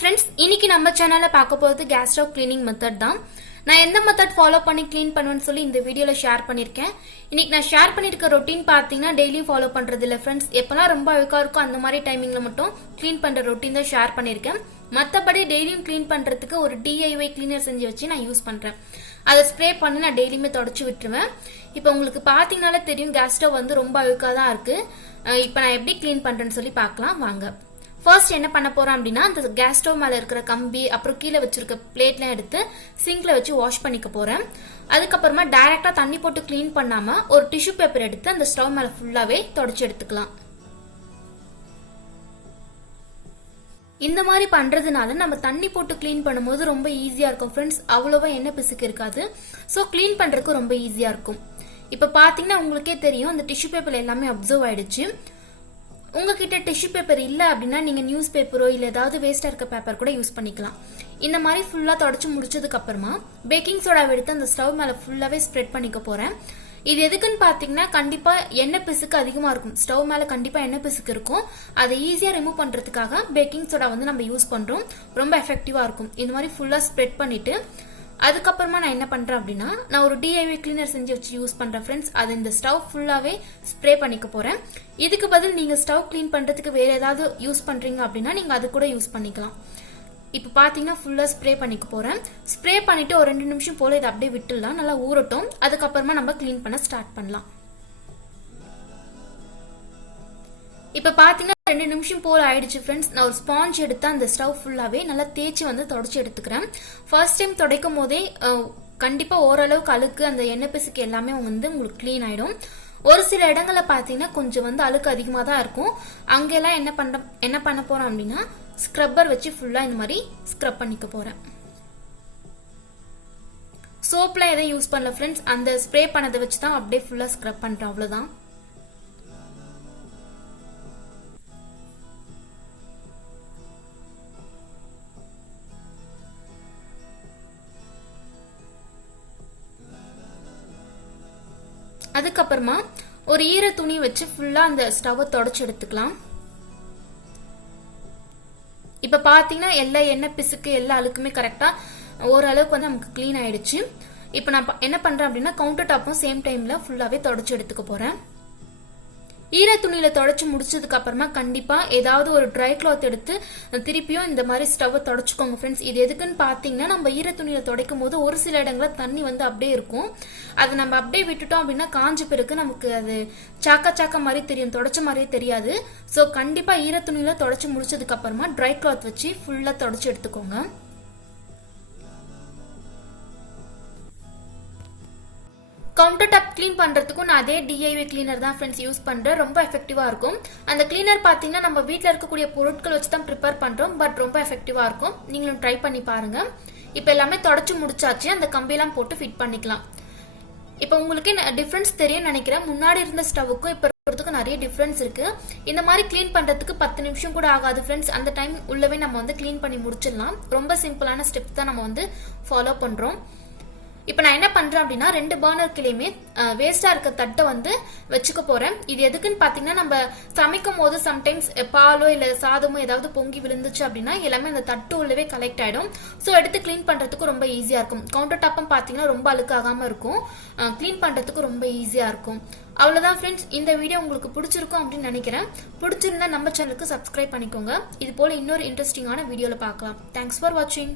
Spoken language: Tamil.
friends, இன்னைக்கு நம்ம சேனல்ல பார்க்க போறது கேஸ் ஸ்டவ் க்ளீனிங் மெத்தட் தான். நான் எந்த மெத்தட் ஃபாலோ பண்ணி க்ளீன் பண்ணுவேன்னு சொல்லி இந்த வீடியோல ஷேர் பண்ணிருக்கேன். இன்னைக்கு நான் ஷேர் பண்ணிருக்க ரொட்டீன் பாத்தீங்கன்னா டெய்லி ஃபாலோ பண்றது இல்ல फ्रेंड्स. எப்பலாம் ரொம்ப அழுக்கா இருக்கோ அந்த மாதிரி டைமிங்ல மட்டும் க்ளீன் பண்ற ரொட்டீன் தான் ஷேர் பண்ணிருக்கேன். மத்தபடி டெய்லியும் க்ளீன் பண்றதுக்கு ஒரு DIY கிளீனர் செஞ்சு வச்சு நான் யூஸ் பண்றேன். அதை ஸ்ப்ரே பண்ணி நான் டெய்லியுமே தொடச்சு விட்டுருவேன். இப்போ உங்களுக்கு பாத்தீங்கன்னாலே தெரியும் கேஸ் ஸ்டவ் வந்து ரொம்ப அழுக்கா தான் இருக்கு. இப்போ நான் எப்படி க்ளீன் பண்றேன்னு சொல்லி பார்க்கலாம் வாங்க. ஃபர்ஸ்ட் என்ன பண்ண போறோம் அப்படின்னா அந்த கேஸ் ஸ்டவ் மேல இருக்கிற கம்பி அப்புறம் கீழே வச்சிருக்க பிளேட்லாம் எடுத்து சிங்க்ல வச்சு வாஷ் பண்ணிக்க போறேன். அதுக்கப்புறமா டைரக்டா தண்ணி போட்டு கிளீன் பண்ணாம ஒரு டிஷ்யூ பேப்பர் எடுத்து அந்த ஸ்டவ் மேல ஃபுல்லாவே தொடச்சு எடுத்துக்கலாம். இந்த மாதிரி பண்றதுனால நம்ம தண்ணி போட்டு கிளீன் பண்ணும்போது ரொம்ப ஈஸியா இருக்கும் ஃப்ரெண்ட்ஸ். அவ்வளவா எண்ணெய் பிசுக்கு இருக்காது. ஸோ கிளீன் பண்றதுக்கு ரொம்ப ஈஸியா இருக்கும். இப்ப பாத்தீங்கன்னா உங்களுக்கே தெரியும் அந்த டிஷ்யூ பேப்பர் எல்லாமே அப்சர்வ் ஆயிடுச்சு. உங்ககிட்ட டிஷ்யூ பேப்பர் இல்ல அப்படின்னா நீங்க நியூஸ் பேப்பரோ இல்ல ஏதாவது வேஸ்டா இருக்க பேப்பர் கூட யூஸ் பண்ணிக்கலாம். இந்த மாதிரி ஃபுல்லா தொடச்சு முடிச்சதுக்கு அப்புறமா பேக்கிங் சோடா எடுத்து அந்த ஸ்டவ் மேல ஃபுல்லாவே ஸ்ப்ரெட் பண்ணிக்க போறேன். இது எதுக்குன்னு பாத்தீங்கன்னா கண்டிப்பா எண்ணெய் பிசுக்கு அதிகமா இருக்கும். ஸ்டவ் மேல கண்டிப்பா எண்ணெய் பிசுக்கு இருக்கும். அதை ஈஸியா ரிமூவ் பண்றதுக்காக பேக்கிங் சோடா வந்து நம்ம யூஸ் பண்றோம். ரொம்ப எஃபெக்டிவா இருக்கும். இந்த மாதிரி ஃபுல்லா ஸ்ப்ரெட் பண்ணிட்டு அதுக்கப்புறமா நான் என்ன பண்றேன் அப்படின்னா நான் ஒரு DIY கிளீனர் செஞ்சு வச்சு யூஸ் பண்றேன் ஃப்ரெண்ட்ஸ். அது இந்த ஸ்டவ் ஃபுல்லாவே ஸ்ப்ரே பண்ணிக்க போறேன். இதுக்கு பதில் நீங்க ஸ்டவ் கிளீன் பண்றதுக்கு வேற ஏதாவது யூஸ் பண்றீங்க அப்படின்னா நீங்க அது கூட யூஸ் பண்ணிக்கலாம். இப்ப பாத்தீங்கன்னா ஃபுல்லா ஸ்ப்ரே பண்ணிக்க போறேன். ஸ்ப்ரே பண்ணிட்டு ஒரு 2 நிமிஷம் போல இதை அப்படியே விட்டுடலாம். நல்லா ஊறட்டும். அதுக்கப்புறமா நம்ம கிளீன் பண்ண ஸ்டார்ட் பண்ணலாம். இப்ப பாத்தீங்கன்னா 2 நிமிஷம் போல ஆயிடுச்சு ஃப்ரெண்ட்ஸ். நான் ஒரு ஸ்பாஞ்ச் எடுத்து அந்த ஸ்டவ் ஃபுல்லாவே நல்லா தேய்ச்சி வந்து தொடச்சு எடுத்துக்கிறேன். ஃபர்ஸ்ட் டைம் துடைக்கும் போதே கண்டிப்பா ஓரளவுக்கு அழுக்கு அந்த எண்ணெய் பிசுக்கு எல்லாமே வந்து உங்களுக்கு கிளீன் ஆயிடும். ஒரு சில இடங்கள்ல பாத்தீங்கன்னா கொஞ்சம் வந்து அழுக்கு அதிகமா தான் இருக்கும். அங்கெல்லாம் என்ன பண்ண போறோம் அப்படின்னா ஸ்க்ரப்பர் வச்சு ஃபுல்லா இந்த மாதிரி ஸ்க்ரப் பண்ணிக்க போறேன். சோப்ல எதையும் யூஸ் பண்ணல ஃப்ரெண்ட்ஸ். அந்த ஸ்ப்ரே பண்ணதை வச்சு தான் அப்படியே ஃபுல்லா ஸ்க்ரப் பண்றேன். அவ்வளவுதான். அதுக்கப்புறமா ஒரு ஈர துணி வச்சு ஃபுல்லா அந்த ஸ்டவ் தொடச்சு எடுத்துக்கலாம். இப்ப பாத்தீங்கன்னா எல்லா எண்ணெய் பிசுக்கு எல்லா அழுக்குமே கரெக்டா ஓரளவுக்கு வந்து நமக்கு கிளீன் ஆயிடுச்சு. இப்ப நான் என்ன பண்றேன் அப்படின்னா கவுண்டர் டாப்பும் சேம் டைம்ல ஃபுல்லாவே தொடச்சு எடுத்துக்க போறேன். ஈர துணியில தொடச்சு முடிச்சதுக்கு அப்புறமா கண்டிப்பா ஏதாவது ஒரு ட்ரை கிளாத் எடுத்து திருப்பியும் இந்த மாதிரி ஸ்டவ் தொடச்சுக்கோங்க ஃப்ரெண்ட்ஸ். இது எதுக்குன்னு பாத்தீங்கன்னா நம்ம ஈர துணியில துடைக்கும் போது ஒரு சில இடங்கள்ல தண்ணி வந்து அப்படியே இருக்கும். அதை நம்ம அப்படியே விட்டுட்டோம் அப்படின்னா காஞ்ச பிறகு நமக்கு அது சாக்க மாதிரி தெரியும், தொடச்ச மாதிரியே தெரியாது. சோ கண்டிப்பா ஈர துணியில தொடச்சு முடிச்சதுக்கு அப்புறமா ட்ரை கிளாத் வச்சு ஃபுல்லா தொடச்சு எடுத்துக்கோங்க. கவுண்டர் டாப் கிளீன் பண்றதுக்கும் நான் அதே DIY கிளீனர் தான் ஃப்ரெண்ட்ஸ் யூஸ் பண்றேன். ரொம்ப எஃபெக்டிவா இருக்கும். அந்த கிளீனர் பாத்தீங்கன்னா நம்ம வீட்ல இருக்கக்கூடிய பொருட்கள் வச்சு தான் ப்ரிப்பேர் பண்றோம். பட் ரொம்ப எஃபெக்டிவா இருக்கும். நீங்களும் ட்ரை பண்ணி பாருங்க. இப்ப எல்லாமே தொடச்சு முடிச்சாச்சு. அந்த கம்பியெல்லாம் போட்டு ஃபிட் பண்ணிக்கலாம். இப்ப உங்களுக்கு டிஃபரன்ஸ் தெரியும் நினைக்கிறேன். முன்னாடி இருந்த ஸ்டவ்வுக்கும் இப்ப இருக்கிறதுக்கும் நிறைய டிஃபரன்ஸ் இருக்கு. இந்த மாதிரி கிளீன் பண்றதுக்கு 10 நிமிஷம் கூட ஆகாது ஃப்ரெண்ட்ஸ். அந்த டைம் உள்ளவே நம்ம வந்து கிளீன் பண்ணி முடிச்சிடலாம். ரொம்ப சிம்பிளான ஸ்டெப் தான் நம்ம வந்து ஃபாலோ பண்றோம். இப்ப நான் என்ன பண்றேன் அப்படின்னா 2 பர்னர்க்குலயுமே வேஸ்டா இருக்க தட்டை வந்து வச்சுக்க போறேன். இது எதுக்குன்னு பாத்தீங்கன்னா நம்ம சமைக்கும் போது சம்டைம்ஸ் பாலோ இல்ல சாதமோ ஏதாவது பொங்கி விழுந்துச்சு அப்படின்னா எல்லாமே அந்த தட்டு உள்ளவே கலெக்ட் ஆயிடும். சோ எடுத்து கிளீன் பண்றதுக்கு ரொம்ப ஈஸியா இருக்கும். கவுண்டர் டாப்பும் பாத்தீங்கன்னா ரொம்ப அழுக்காகாம இருக்கும். கிளீன் பண்றதுக்கு ரொம்ப ஈஸியா இருக்கும். அவ்வளவுதான் ஃப்ரெண்ட்ஸ். இந்த வீடியோ உங்களுக்கு பிடிச்சிருக்கும் அப்படின்னு நினைக்கிறேன். பிடிச்சிருந்தா நம்ம சேனலுக்கு சப்ஸ்கிரைப் பண்ணிக்கோங்க. இது போல இன்னொரு இன்ட்ரெஸ்டிங்கான வீடியோல பார்க்கலாம். தேங்க்ஸ் ஃபார் வாட்சிங்.